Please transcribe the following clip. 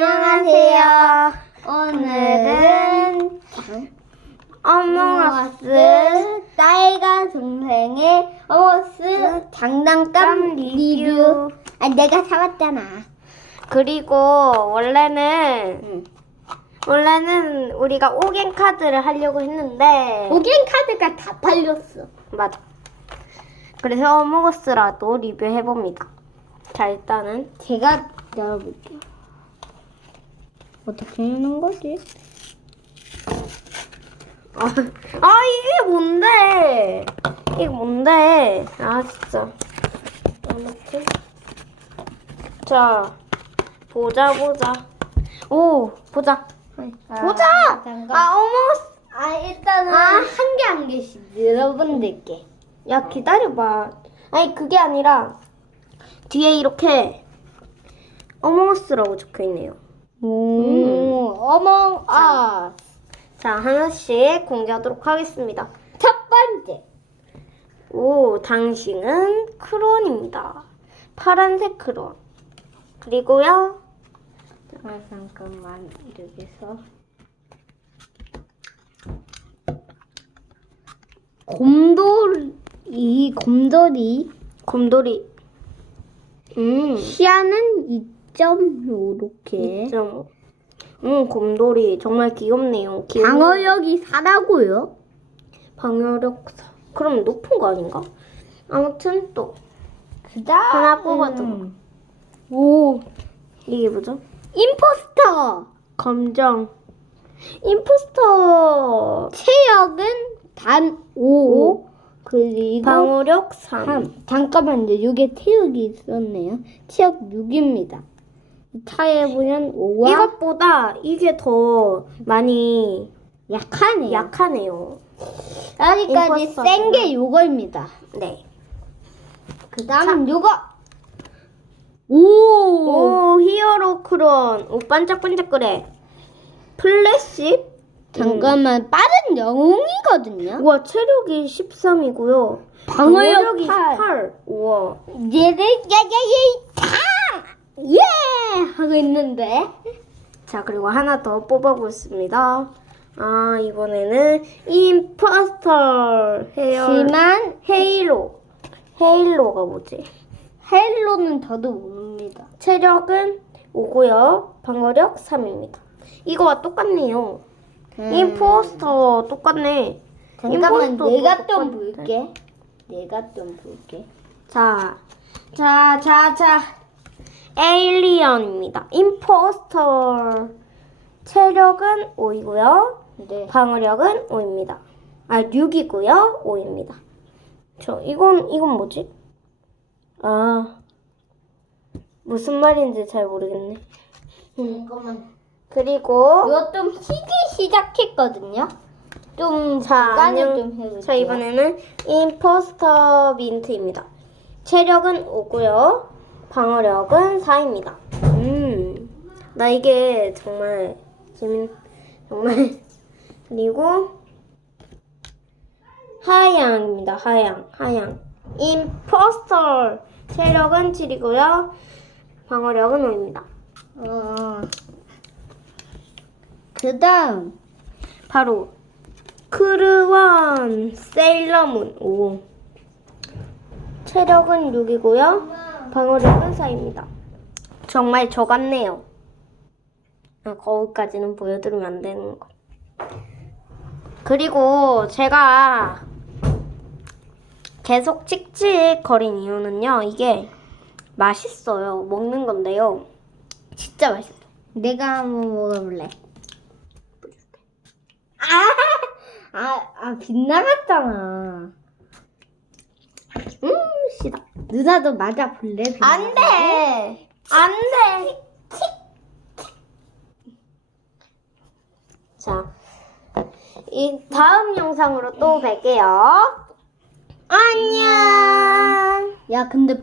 안녕하세요. 오늘은 어몽어스 딸과 동생의 어몽어스 장난감 리뷰. 아 내가 사왔잖아. 그리고 원래는 원래는 우리가 오겐 카드를 하려고 했는데 오겐 카드가 다 팔렸어. 맞아. 그래서 어몽어스라도 리뷰해 봅니다. 자 일단은 제가 열어볼게요. 어떻게 하는 거지? 아, 아 이게 뭔데? 이게 뭔데? 아 진짜. 아무튼 자 보자 보자. 오 보자. 보자. 잠깐. 아 어몽어스. 아 일단은 한개 한 개씩 여러분들께. 야 기다려봐. 아니 그게 아니라 뒤에 이렇게 어몽어스라고 적혀 있네요. 오, 어몽 아. 자 하나씩 공개하도록 하겠습니다. 첫 번째. 오 당신은 크론입니다. 파란색 크론. 그리고요. 아, 잠깐만 여기서 곰돌이 곰돌이 곰돌이. 음. 시야는 2.5 이렇게 2.5. 음 곰돌이 정말 귀엽네요. 귀여운- 방어력이 4라고요? 방어력 사- 그럼 높은 거 아닌가? 아무튼 또 그다음 하나 뽑아도. 오 이게 뭐죠? 임포스터 검정. 임포스터. 체력은 단 5, 그리고 방어력 3. 3 잠깐만요 이게 체력이 있었네요 체력 6입니다 차에 보면 5와 이것보다 이게 더 많이 약하네요 약하네요. 아직까지 임포스터. 센게 요거입니다. 네. 그 다음은 요거. 오. 오, 히어로 크론. 오, 반짝반짝거래. 플래시? 잠깐만 빠른 영웅이거든요. 우와, 체력이 13이고요. 방어력 이 8. 8. 우와. 예 하고 있는데. 자, 그리고 하나 더 뽑아보겠습니다. 아, 이번에는 임포스터 헤어. 하지만 헤일로. 헤일로가 뭐지? 헬로는 저도 모릅니다. 체력은 5고요. 방어력 3입니다. 이거와 똑같네요. 임포스터 똑같네. 잠깐만 임포스터도 내가 좀? 볼게. 내가 좀 볼게. 자, 자, 자, 자. 에일리언입니다. 임포스터. 체력은 5이고요. 네. 방어력은 5입니다. 아, 6이고요. 5입니다. 저, 이건, 이건 뭐지? 아, 무슨 말인지 잘 모르겠네. 잠깐만. 그리고, 이거 좀 희기 시작했거든요. 좀 자, 보관을 안녕. 좀 해볼게요. 자, 이번에는 임포스터 민트입니다. 체력은 5고요. 방어력은 4입니다. 음, 나 이게 정말 재밌, 정말. 그리고 하양입니다. 하양, 하양. 임포스터 체력은 7이고요. 방어력은 5입니다. 어. 그 다음 바로 크르원 세일러문 오 체력은 6이고요 방어력은 4입니다. 정말 저 같네요. 아, 거기까지는 보여드리면 안 되는 거. 그리고 제가 계속 칙칙거린 이유는요 이게 맛있어요. 먹는 건데요. 진짜 맛있어요. 내가 한번 먹어볼래. 아, 아, 아 빗나갔잖아. 음 시다 누나도 맞아볼래? 안 돼! 안 돼! 자, 이 다음 영상으로 또 뵐게요. 안녕! 야, 근데